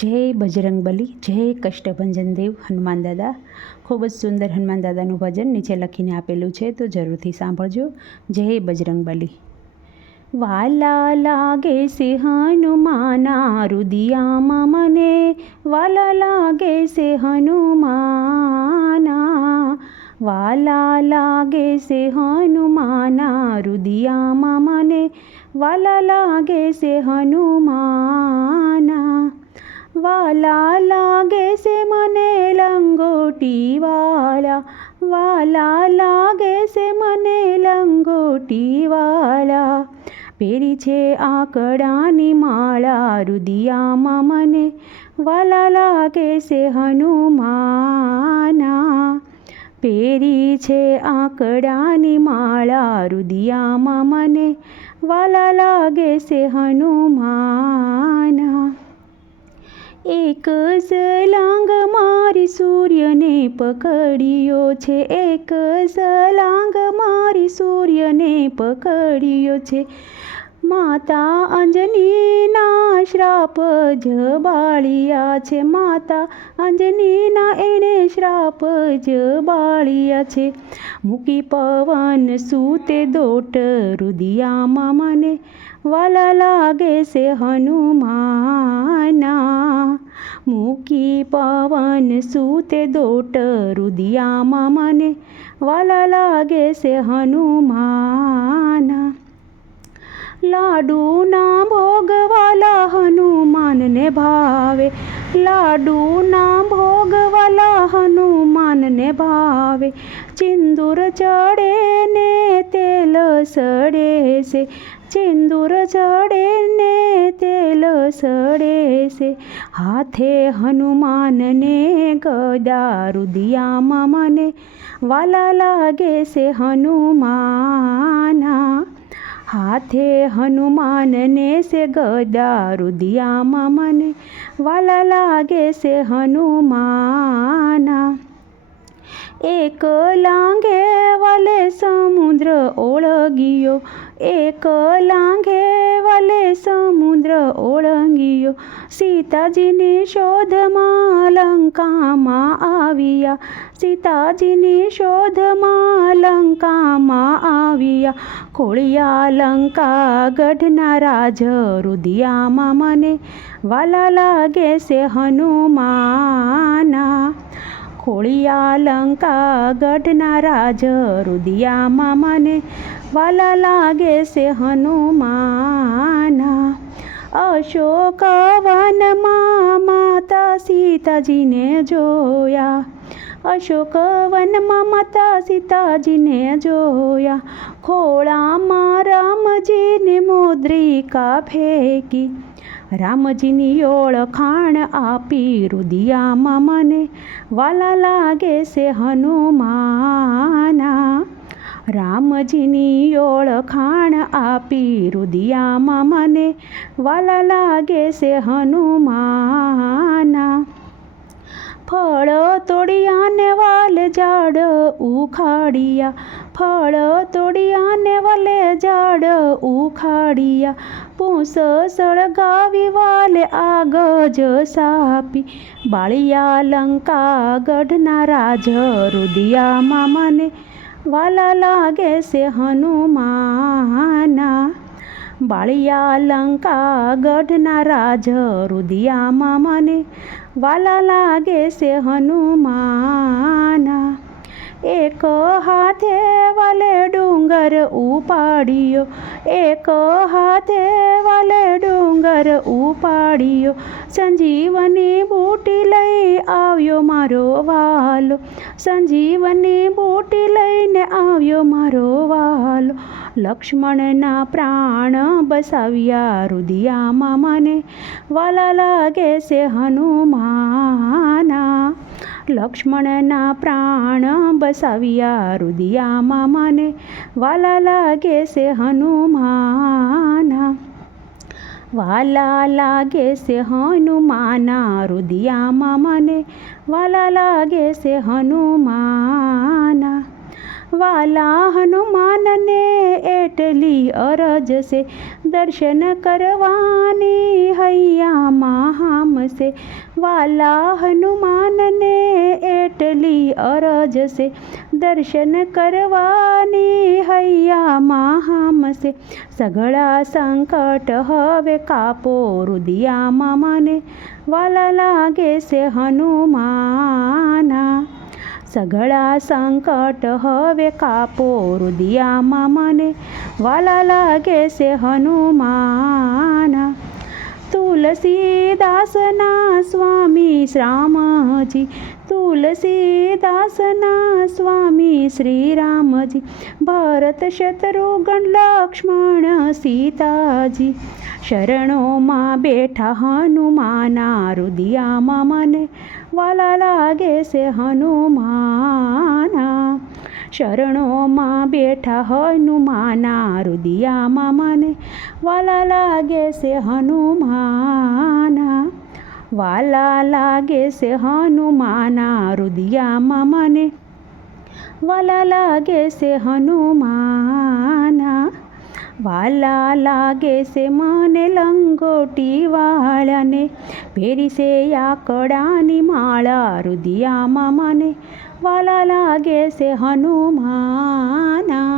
જય બજરંગબલી, જય કષ્ટભંજન દેવ હનુમાન દાદા. ખૂબ જ સુંદર હનુમાન દાદાનું ભજન નીચે લખીને આપેલું છે, તો જરૂરથી સાંભળજો. જય બજરંગબલી. વાલા લાગે છે હનુમાના રુદિયામાં મને, વાલા લાગે છે હનુમાના, વાલા લાગે છે હનુમાના રુદિયામાં મને, વાલા લાગે છે હનુમાના, વાલા લાગે છે મને લંગોટી વાલા, વાલા લાગે છે મને લંગોટી વાલા, પહેરી છે આંકડાની માળા રુદિયામાં મને, વાલા લાગે છે હનુમાના, પહેરી છે આંકડાની માળા રુદિયામાં મને, વાલા લાગે છે હનુમાના. એક સલાંગ મારી સૂર્યને પકડ્યો છે, એક સલાંગ મારી સૂર્યને પકડ્યો છે, માતા અંજનીના શ્રાપ જબાળ્યા છે, માતા અંજનીના એણે શ્રાપ જબાળ્યા છે, મૂકી પવન સૂતે દોટ રુદિયામાં મને, વાલા લાગે છે હનુમાના, મૂકી પવન સૂતે દોટ રુદિયામાં મને, વાલા લાગે છે હનુમાના. લાડુના ભોગવાલા હનુમાનને ભાવે, લાડુના ભોગવાલા હનુમાનને ભાવે, ચિંદૂર ચડે ને તેલ સડે છે, ચિંદૂર ચડે ને તેલ સડે છે, હાથે હનુમાનને ગદા રુદિયામાં મને, વાલા લાગે છે હનુમાના, હાથે હનુમાનને છે ગદા રુદિયામાં મને, વાલા લાગે છે હનુમાના. એક લાંઘે વાલે સમુદ્ર ઓળંગિયો, એક લાંઘે વાલે સમુદ્ર ઓળંગિયો, સીતાજીની શોધમાં લંકામાં આવ્યા, સીતાજીની શોધમાં લંકામાં આવ્યા, ખોળિયા લંકા ગઢના રાજ રુદિયામાં મને, વાલા લાગે છે હનુમાના, ખોળિયા લંકા ગઢના રાજ રુદિયામાં મને, વાલા લાગે છે હનુમાના. અશોક વનમાં માતા સીતાજીને જોયા, અશોક વનમાં માતા સીતાજીને જોયા, ખોળામાં રામજીને મુદ્રિકા ફેંકી, રામજીની ઓળખાણ આપી રુદિયામાં મને, વાલા લાગે છે હનુમાના, રામજીની ઓળખાણ આપી રુદિયામાં મને, વાલા લાગે છે હનુમાના. ફળ તોડિયાને વાલે ઝાડ ઉખાડ્યા, ફળ તોડિયાને વાલે ઝાડ ઉખાડ્યા, પૂંસ સળગાવી વાલે આગ જ સાપી, બાળિયા લંકા ગઢના રાજ રુદિયામાં મને, વાલા લાગે છે હનુમાના, બાળિયા લંકા ગઢના રાજ રુદિયામાં મને, વાલા લાગે છે હનુમાના. એક હાથે વાલે ડુંગર ઉપાડ્યો, એક હાથે વાલે ડુંગર ઉપાડ્યો, સંજીવની બૂટી લઈ આવ્યો મારો વાલો, સંજીવની બૂટી લઈને આવ્યો મારો વાલો, લક્ષ્મણના પ્રાણ બસાવ્યા રુદિયામાં મને, વાલા લાગે છે હનુમાના, લક્ષ્મણના પ્રાણ બસાવ્યા રુદિયામાં મને, વાલા લાગે છે હનુમાના, વાલા લાગે છે હનુમાના રુદિયામાં મને, વાલા લાગે છે હનુમાના. વાલા હનુમાનને એટલી અરજ છે, દર્શન કરવાની હૈયામાં હામ છે. વાલા હનુમાનને એટલી અરજ છે, દર્શન કરવાની હૈયામાં હામ છે. સઘળા સંકટ હવે કાપો રુદિયામાં મને, વાલા લાગે છે હનુમાના. સઘળા સંકટ હવે કાપો રુદિયામાં મને, વાલા લાગે છે હનુમાના. તુલસીદાસના સ્વામી શ્યામજી, તુલસીદાસના સ્વામી શ્રી રામજી, ભરત શત્રુઘ્ન લક્ષ્મણ સીતાજી, શરણોમાં બેઠા હનુમાના રુદિયામાં મને, વાલા લાગે છે હનુમાના. શરણોમાં બેઠા હનુમાના રુદિયામાં મને, વાલા લાગે છે હનુમાના. વાલા લાગે છે હનુમાના રુદિયામાં મને, વાલા લાગે છે હનુમાના. વાલા લાગે છે મને લંગોટી વાળાને, પહેરી છે આકડાની માળા રુદિયામાં મને, વાલા લાગે છે હનુમાના.